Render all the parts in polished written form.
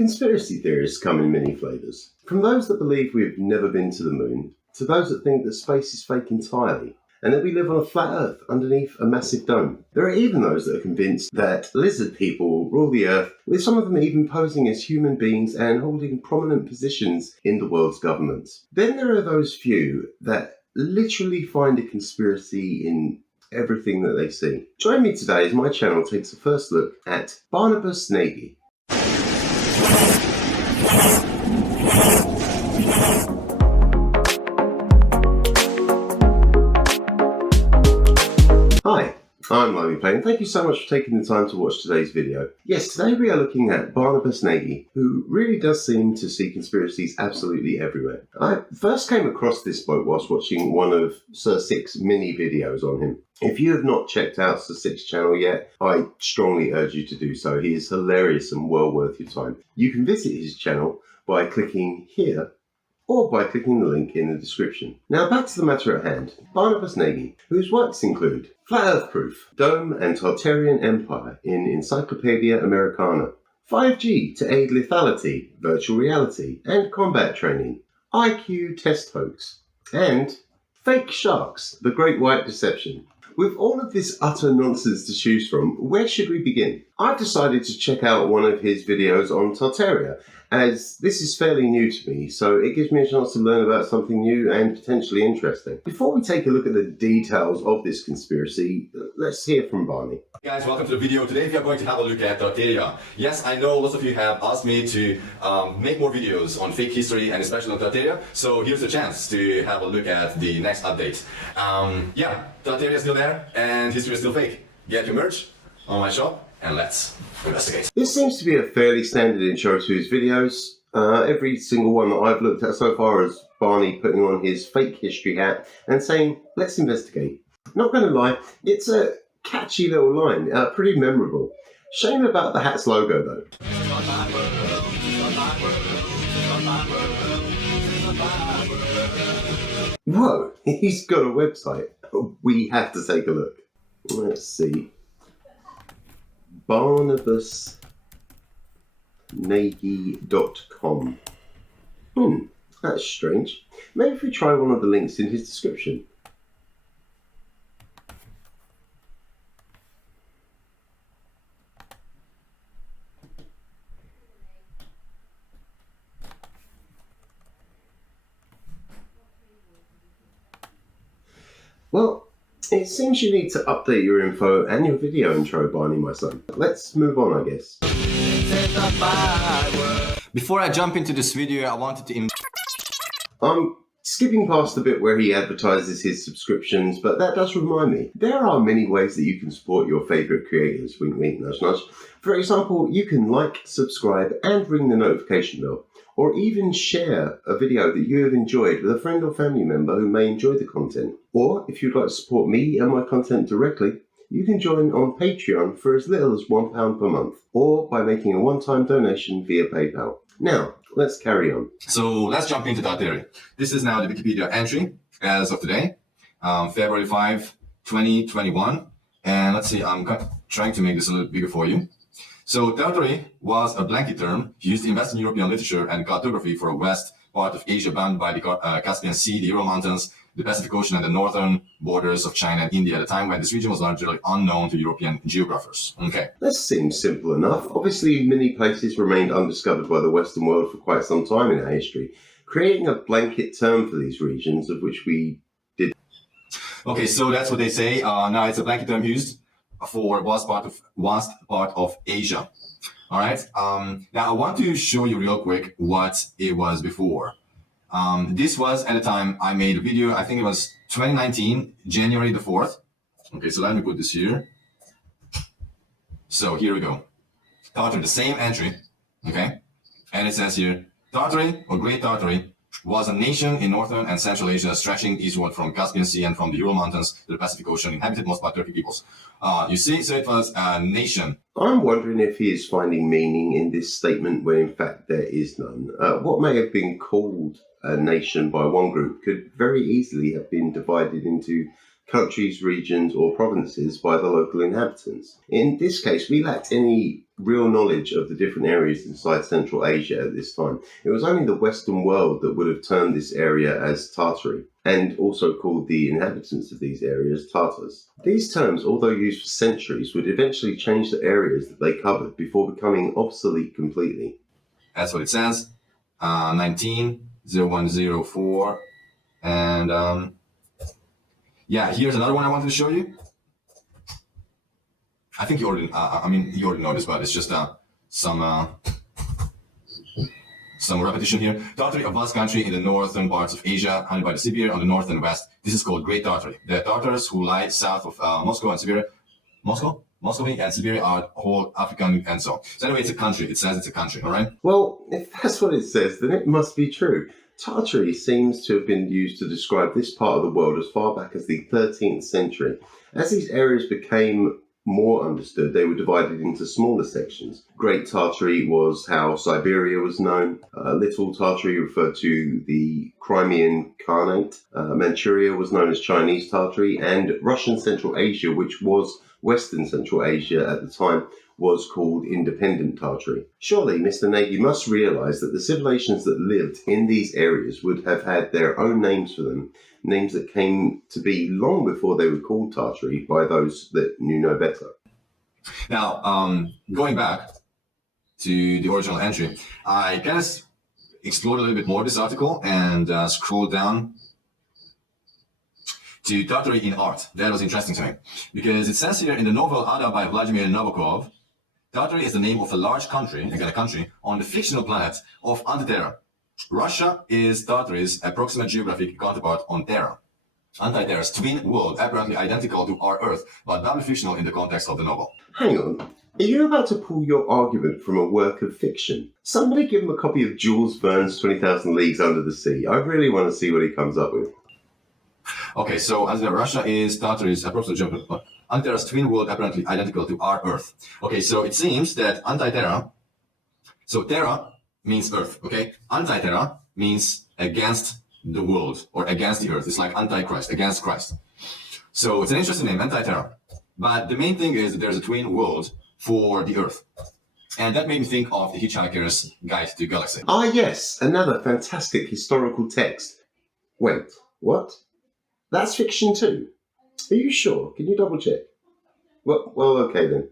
Conspiracy theories come in many flavours. From those that believe we've never been to the moon, to those that think that space is fake entirely, and that we live on a flat Earth underneath a massive dome. There are even those that are convinced that lizard people rule the Earth, with some of them even posing as human beings and holding prominent positions in the world's governments. Then there are those few that literally find a conspiracy in everything that they see. Join me today as my channel takes a first look at Barnabas Nagy. Hi, I'm LimeyPlay and thank you so much for taking the time to watch today's video. Yes, today we are looking at Barnabas Nagy, who really does seem to see conspiracies absolutely everywhere. I first came across this bloke whilst watching one of Sir Six's mini videos on him. If you have not checked out Sir Six's channel yet, I strongly urge you to do so. He is hilarious and well worth your time. You can visit his channel by clicking here, or by clicking the link in the description. Now back to the matter at hand. Barnabas Nagy, whose works include Flat Earth Proof, Dome and Tartarian Empire in Encyclopedia Americana, 5G to aid lethality, virtual reality and combat training, IQ test hoax, and Fake Sharks, the Great White Deception. With all of this utter nonsense to choose from, where should we begin? I've decided to check out one of his videos on Tartaria, as this is fairly new to me, so it gives me a chance to learn about something new and potentially interesting. Before we take a look at the details of this conspiracy, let's hear from Barney. Hey guys, welcome to the video. Today we are going to have a look at Tartaria. Yes, I know lots of you have asked me to make more videos on fake history and especially on Tartaria, so here's a chance to have a look at the next update. Yeah, Tartaria is still there and history is still fake. Get your merch on my shop and let's investigate. This seems to be a fairly standard intro to his videos. Every single one that I've looked at so far is Barney putting on his fake history hat and saying, let's investigate. Not going to lie, it's a catchy little line, pretty memorable. Shame about the hat's logo though. Whoa, he's got a website. We have to take a look. Let's see. BarnabasNagy.com. That's strange. Maybe if we try one of the links in his description. Well, it seems you need to update your info and your video intro, Barney, my son. Let's move on, I guess. Before I jump into this video, I wanted to... I'm skipping past the bit where he advertises his subscriptions, but that does remind me. There are many ways that you can support your favourite creators, wink wink, nudge nudge. For example, you can like, subscribe and ring the notification bell. Or even share a video that you have enjoyed with a friend or family member who may enjoy the content. Or if you'd like to support me and my content directly, you can join on Patreon for as little as £1 per month, or by making a one-time donation via PayPal. Now, let's carry on. So let's jump into Tartaria. This is now the Wikipedia entry as of today, February 5, 2021. And let's see, I'm trying to make this a little bigger for you. So Tartary was a blanket term used in Western European literature and cartography for a west part of Asia bounded by the Caspian Sea, the Ural Mountains, the Pacific Ocean and the northern borders of China and India at a time when this region was largely unknown to European geographers. Okay. This seems simple enough. Obviously, many places remained undiscovered by the Western world for quite some time in our history, creating a blanket term for these regions of which we did. Okay, so that's what they say. Now it's a blanket term used for vast part of Asia. All right. Now I want to show you real quick what it was before. This was at the time I made a video. I think it was 2019, January the 4th. Okay, so let me put this here. So here we go. Tartary, the same entry. Okay, and it says here, Tartary or Great Tartary was a nation in northern and central Asia stretching eastward from Caspian Sea and from the Ural Mountains to the Pacific Ocean, inhabited most by Turkic peoples. You see, so it was a nation. I'm wondering if he is finding meaning in this statement when in fact there is none. What may have been called a nation by one group could very easily have been divided into countries, regions, or provinces by the local inhabitants. In this case, we lacked any real knowledge of the different areas inside Central Asia at this time. It was only the Western world that would have termed this area as Tartary, and also called the inhabitants of these areas Tartars. These terms, although used for centuries, would eventually change the areas that they covered before becoming obsolete completely. That's what it says. 190104. And yeah, here's another one I wanted to show you. I think you already, you already know this, but it's just some repetition here. Tartary, a vast country in the northern parts of Asia, bounded by the Siberia on the north and west. This is called Great Tartary. The Tartars who lie south of Moscow and Siberia, Muscovy and Siberia are whole African and so on. So anyway, it's a country. It says it's a country, all right? Well, if that's what it says, then it must be true. Tartary seems to have been used to describe this part of the world as far back as the 13th century. As these areas became more understood, they were divided into smaller sections. Great Tartary was how Siberia was known. Little Tartary referred to the Crimean Khanate. Manchuria was known as Chinese Tartary, and Russian Central Asia, which was Western Central Asia at the time, was called Independent Tartary. Surely Mr. Nagy must realise that the civilizations that lived in these areas would have had their own names for them, names that came to be long before they were called Tartary by those that knew no better. Now, going back to the original entry, I kind of explored a little bit more this article and scrolled down to Tartary in art. That was interesting to me because it says here in the novel Ada by Vladimir Nabokov, Tartary is the name of a large country, again a country, on the fictional planet of Antiterra. Russia is Tartary's approximate geographic counterpart on Terra. Antiterra's twin world, apparently identical to our Earth, but doubly fictional in the context of the novel. Hang on. Are you about to pull your argument from a work of fiction? Somebody give him a copy of Jules Verne's 20,000 Leagues Under the Sea. I really want to see what he comes up with. Okay, so as Russia is Tartary's approximate geographic Antiterra's twin world, apparently identical to our Earth. Okay, so it seems that Antiterra, so Terra means Earth, okay? Antiterra means against the world or against the Earth. It's like Antichrist, against Christ. So it's an interesting name, Antiterra. But the main thing is that there's a twin world for the Earth. And that made me think of The Hitchhiker's Guide to the Galaxy. Ah, yes, another fantastic historical text. Wait, what? That's fiction too? Are you sure? Can you double check? Well, okay then.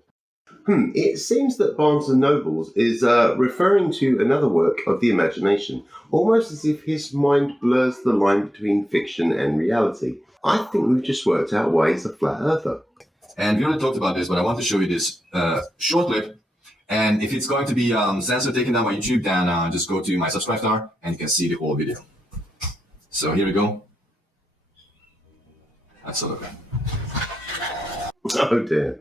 It seems that Barnes & Nobles is referring to another work of the imagination, almost as if his mind blurs the line between fiction and reality. I think we've just worked out why he's a flat earther. And we already talked about this, but I want to show you this short clip. And if it's going to be censored, taken down by YouTube, then just go to my subscribe star and you can see the whole video. So here we go. That's all okay. Oh dear.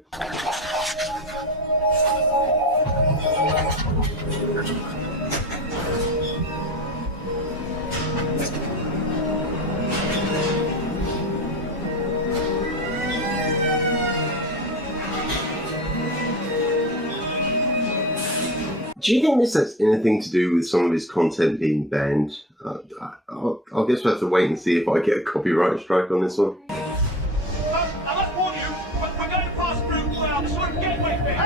Do you think this has anything to do with some of his content being banned? I'll guess we'll have to wait and see if I get a copyright strike on this one. I must warn you, we're going to pass through the sort of gateway bit.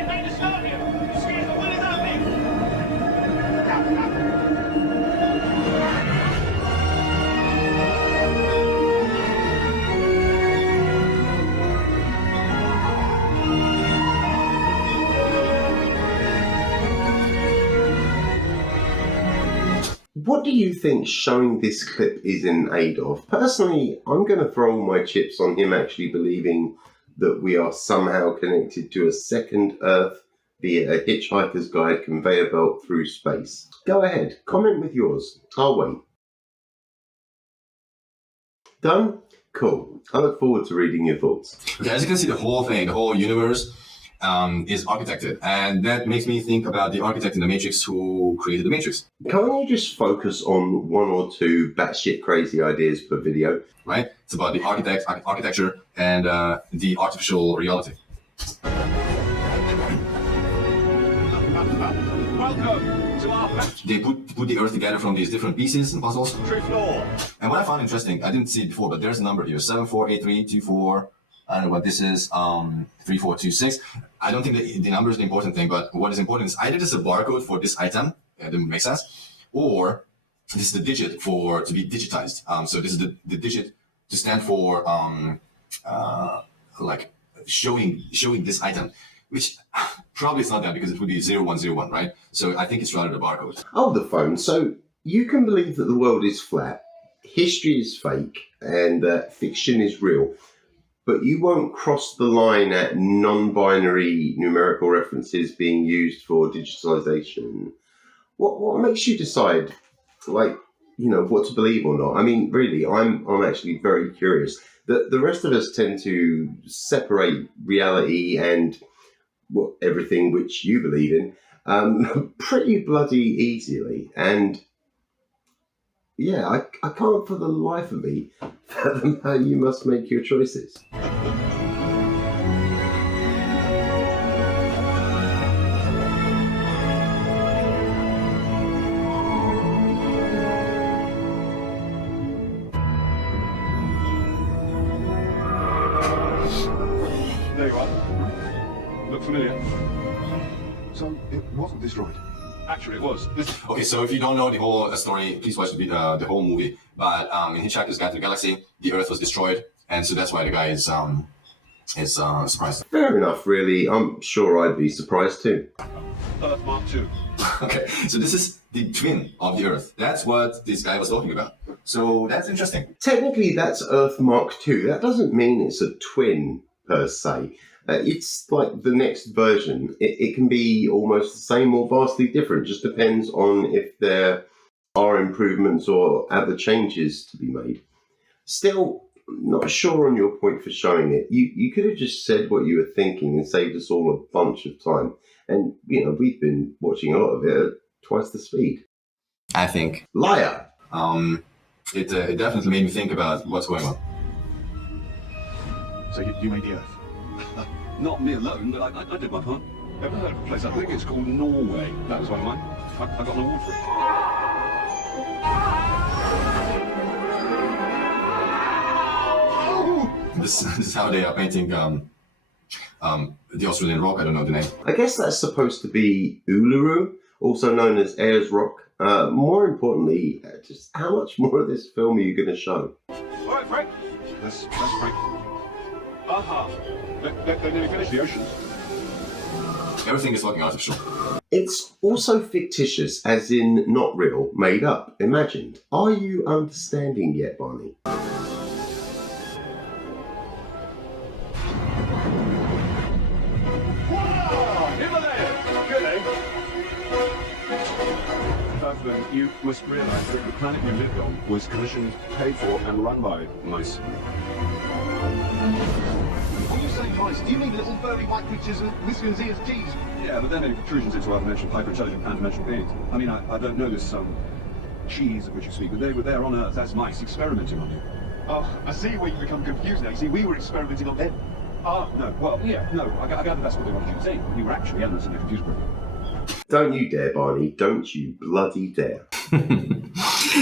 It may disturb you. Excuse me, will it hurt me? What do you think showing this clip is in aid of? Personally, I'm going to throw all my chips on him actually believing that we are somehow connected to a second Earth via a hitchhiker's guide conveyor belt through space. Go ahead, comment with yours. I'll wait. Done? Cool. I look forward to reading your thoughts. Okay, as you can see, the whole thing, the whole universe is architected. And that makes me think about the architect in the Matrix who created the Matrix. Can't you just focus on one or two batshit crazy ideas per video? Right? It's about the architecture and the artificial reality. Welcome to our left. They put the Earth together from these different pieces and puzzles. True floor. And what I found interesting, I didn't see it before, but there's a number here: 748324. I don't know what this is. 3426. I don't think the number is the important thing, but what is important is either this is a barcode for this item, that makes sense, or this is the digit to be digitized. So this is the digit to stand for like showing this item, which probably is not that because it would be 0101, right? So I think it's rather the barcode. Oh, the phone. So you can believe that the world is flat, history is fake, and fiction is real, but you won't cross the line at non-binary numerical references being used for digitalization. What makes you decide, like, what to believe or not? I mean, really, I'm actually very curious. The rest of us tend to separate reality and everything which you believe in pretty bloody easily. And yeah, I can't for the life of me fathom how you must make your choices. There you are. Look familiar. So it wasn't destroyed. Actually, it was. Okay, so if you don't know the whole story, please watch the whole movie. But in Hitchhiker's Guide to the Galaxy, the Earth was destroyed, and so that's why the guy is surprised. Fair enough, really. I'm sure I'd be surprised too. Earth Mark II. Okay, so this is the twin of the Earth. That's what this guy was talking about. So that's interesting. Technically, that's Earth Mark II. That doesn't mean it's a twin per se. It's like the next version. It can be almost the same or vastly different. Just depends on if there are improvements or other changes to be made. Still, not sure on your point for showing it. You could have just said what you were thinking and saved us all a bunch of time. And, we've been watching a lot of it at twice the speed. I think. Liar! It definitely made me think about what's going on. So you made the Earth? Not me alone, but I did my part. Ever heard of a place? I think it's called Norway. That was one of mine. I got an award for it. This is how they are painting the Australian rock. I don't know the name. I guess that's supposed to be Uluru, also known as Ayers Rock. More importantly, just how much more of this film are you going to show? All right, Frank. That's Frank. Aha. They nearly finished the oceans. Everything is looking artificial. It's also fictitious, as in not real, made up, imagined. Are you understanding yet, Barney? Earthman, you must realize that the planet you lived on was commissioned, paid for, and run by mice. When you say mice, do you mean little furry white creatures with whiskers, ears, teeth? Yeah, but then they're intrusions into other dimensional, hyper-intelligent, pan-dimensional beings. I mean, I don't know this cheese of which you speak, but they were there on Earth as mice experimenting on you. Oh, I see where you become confused now. You see, we were experimenting on them. No, well, yeah, no, I gather that's what they wanted you to say. You were actually elements in the computer program. Don't you dare, Barney. Don't you bloody dare.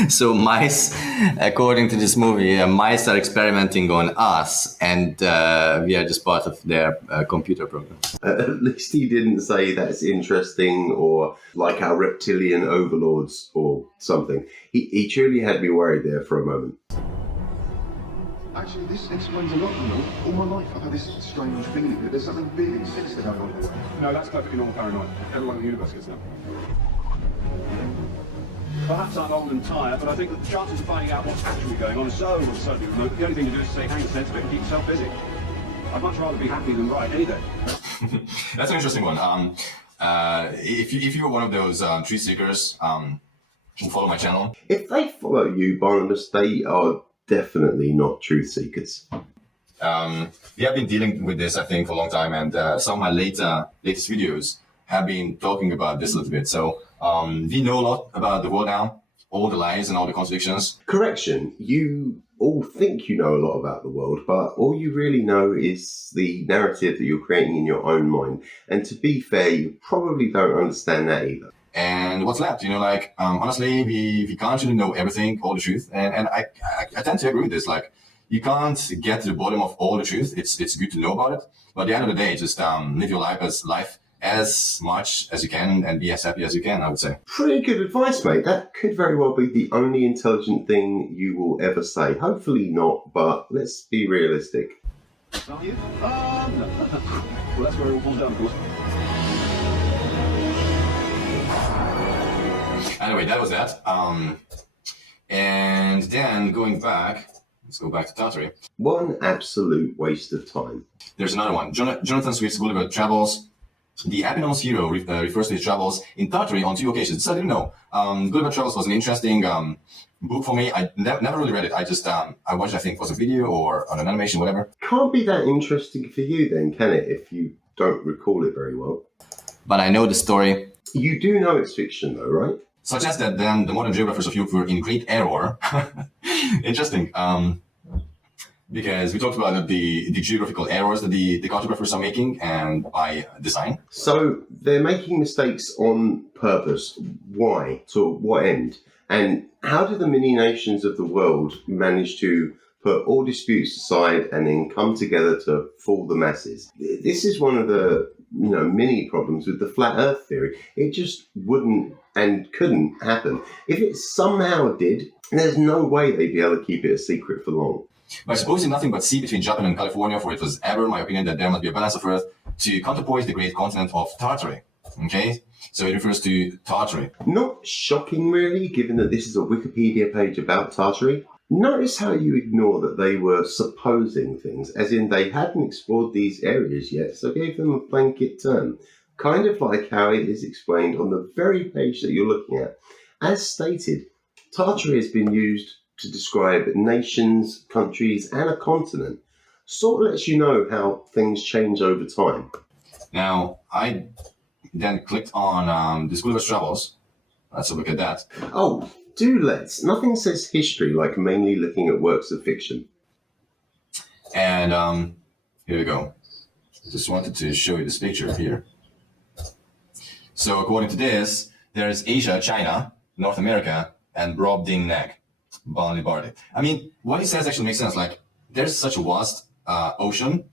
So mice, according to this movie, mice are experimenting on us, and we are just part of their computer program. At least he didn't say that's interesting or like our reptilian overlords or something. He truly had me worried there for a moment. Actually, this explains a lot of me. All my life, I've had this strange feeling that there's something big and sinister going on here. No, that's perfectly normal paranoia. Everyone in the universe gets that. Perhaps I'm old and tired, but I think that the chances of finding out what's actually going on is so absurdly remote. The only thing to do is stay hang the sense of it and keep yourself busy. I'd much rather be happy than right any day. That's an interesting one. If you were one of those tree seekers who follow my channel, If they follow you, Barnabas, they are definitely not truth seekers. we have been dealing with this, I think, for a long time, and some of my latest videos have been talking about this a little bit. So we know a lot about the world now, all the lies and all the contradictions. Correction, you all think you know a lot about the world, but all you really know is the narrative that you're creating in your own mind. And to be fair, you probably don't understand that either. And what's left? Honestly, we can't really know everything, all the truth. And I tend to agree with this. Like, you can't get to the bottom of all the truth. It's good to know about it. But at the end of the day, just live your life as much as you can and be as happy as you can, I would say. Pretty good advice, mate. That could very well be the only intelligent thing you will ever say. Hopefully not, but let's be realistic. Are you? No. Well, that's where it all falls down, of course. Anyway, that was that. And then going back, let's go back to Tartary. One absolute waste of time. There's another one. Jonathan Swift's Gulliver Travels. The eponymous hero refers to his travels in Tartary on 2 occasions. So I didn't know. Gulliver Travels was an interesting book for me. I never really read it. I just I watched, I think, it was a video or on an animation, whatever. Can't be that interesting for you then, can it, if you don't recall it very well? But I know the story. You do know it's fiction though, right? Such as that then the modern geographers of Europe were in great error. Interesting. Because we talked about the geographical errors that the cartographers are making and by design. So they're making mistakes on purpose. Why? To what end? And how do the mini nations of the world manage to put all disputes aside and then come together to fool the masses? This is one of the many problems with the flat earth theory. It just wouldn't and couldn't happen. If it somehow did, there's no way they'd be able to keep it a secret for long. By supposing nothing but sea between Japan and California, for it was ever my opinion that there must be a balance of Earth to counterpoise the great continent of Tartary. Okay? So it refers to Tartary. Not shocking, really, given that this is a Wikipedia page about Tartary. Notice how you ignore that they were supposing things, as in they hadn't explored these areas yet, so gave them a blanket term. Kind of like how it is explained on the very page that you're looking at. As stated, Tartary has been used to describe nations, countries, and a continent. Sort of lets you know how things change over time. Now, I then clicked on the Gulliver's Travels. Let's look at that. Oh, do let's. Nothing says history like mainly looking at works of fiction. And here we go. Just wanted to show you this picture here. So according to this, there's Asia, China, North America, and Brob Ding Nag. Barney Barty. I mean, what he says actually makes sense. Like, there's such a vast ocean.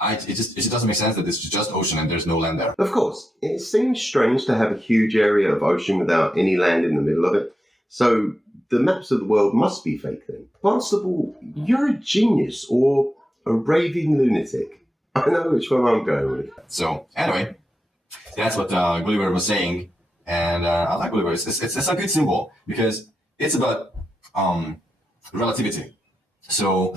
It just doesn't make sense that it's just ocean and there's no land there. Of course, it seems strange to have a huge area of ocean without any land in the middle of it. So the maps of the world must be fake then. Barnstable, you're a genius or a raving lunatic. I know which one I'm going with. So anyway, that's what Gulliver was saying, and I like Gulliver. It's a good symbol because it's about relativity. So,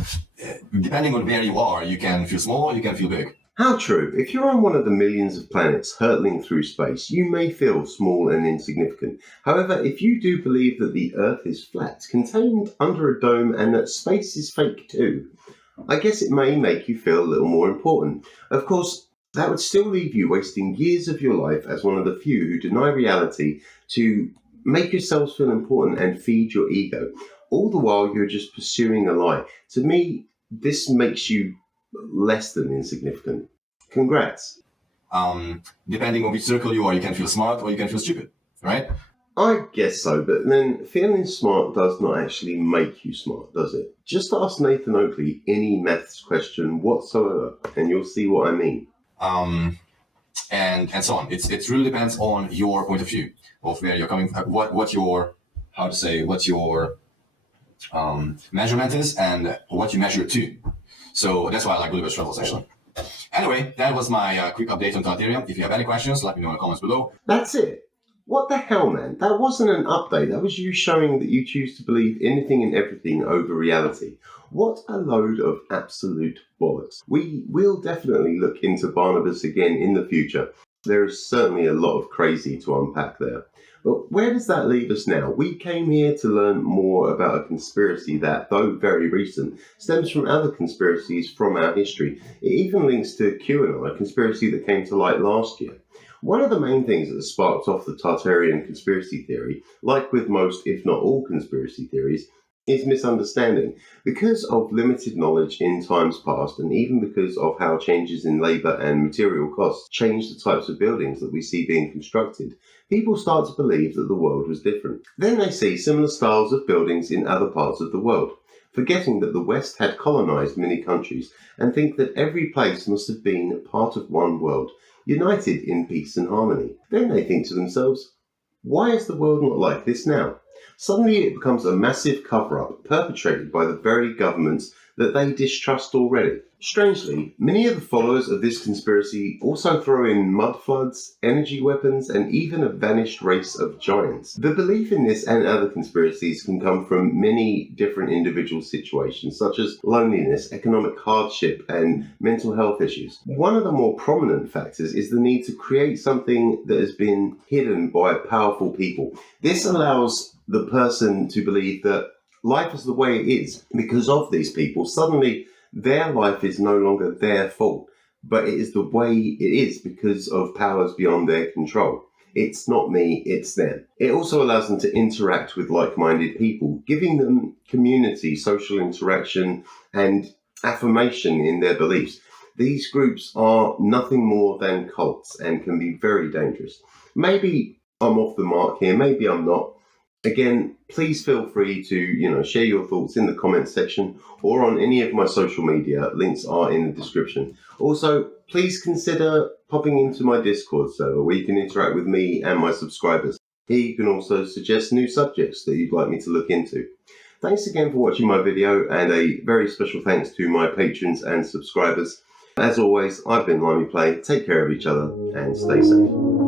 depending on where you are, you can feel small, you can feel big. How true. If you're on one of the millions of planets hurtling through space, you may feel small and insignificant. However, if you do believe that the Earth is flat, contained under a dome, and that space is fake too, I guess it may make you feel a little more important. Of course, that would still leave you wasting years of your life as one of the few who deny reality to make yourselves feel important and feed your ego. All the while you're just pursuing a lie. To me, this makes you less than insignificant. Congrats. Depending on which circle you are, you can feel smart or you can feel stupid, right? I guess so, but then feeling smart does not actually make you smart, does it? Just ask Nathan Oakley any maths question whatsoever, and you'll see what I mean. And so on. It really depends on your point of view of where you're coming from, what your measurement is and what you measure to. So that's why I like Gulliver's Travels actually. Anyway, that was my quick update on Tartaria. If you have any questions, let me know in the comments below. That's it. What the hell, man? That wasn't an update. That was you showing that you choose to believe anything and everything over reality. What a load of absolute bollocks. We will definitely look into Barnabas again in the future. There is certainly a lot of crazy to unpack there. But where does that leave us now? We came here to learn more about a conspiracy that, though very recent, stems from other conspiracies from our history. It even links to QAnon, a conspiracy that came to light last year. One of the main things that sparked off the Tartarian conspiracy theory, like with most, if not all, conspiracy theories, is misunderstanding. Because of limited knowledge in times past, and even because of how changes in labour and material costs change the types of buildings that we see being constructed, people start to believe that the world was different. Then they see similar styles of buildings in other parts of the world, forgetting that the West had colonised many countries, and think that every place must have been part of one world, united in peace and harmony. Then they think to themselves, why is the world not like this now? Suddenly it becomes a massive cover-up perpetrated by the very governments that they distrust already. Strangely, many of the followers of this conspiracy also throw in mud floods, energy weapons, and even a vanished race of giants. The belief in this and other conspiracies can come from many different individual situations, such as loneliness, economic hardship, and mental health issues. One of the more prominent factors is the need to create something that has been hidden by powerful people. This allows the person to believe that life is the way it is because of these people. Suddenly, their life is no longer their fault, but it is the way it is because of powers beyond their control. It's not me, it's them. It also allows them to interact with like-minded people, giving them community, social interaction, and affirmation in their beliefs. These groups are nothing more than cults and can be very dangerous. Maybe I'm off the mark here, maybe I'm not. Again, please feel free to, share your thoughts in the comments section or on any of my social media. Links are in the description. Also, please consider popping into my Discord server where you can interact with me and my subscribers. Here you can also suggest new subjects that you'd like me to look into. Thanks again for watching my video, and a very special thanks to my patrons and subscribers. As always, I've been LimeyPlay. Take care of each other and stay safe.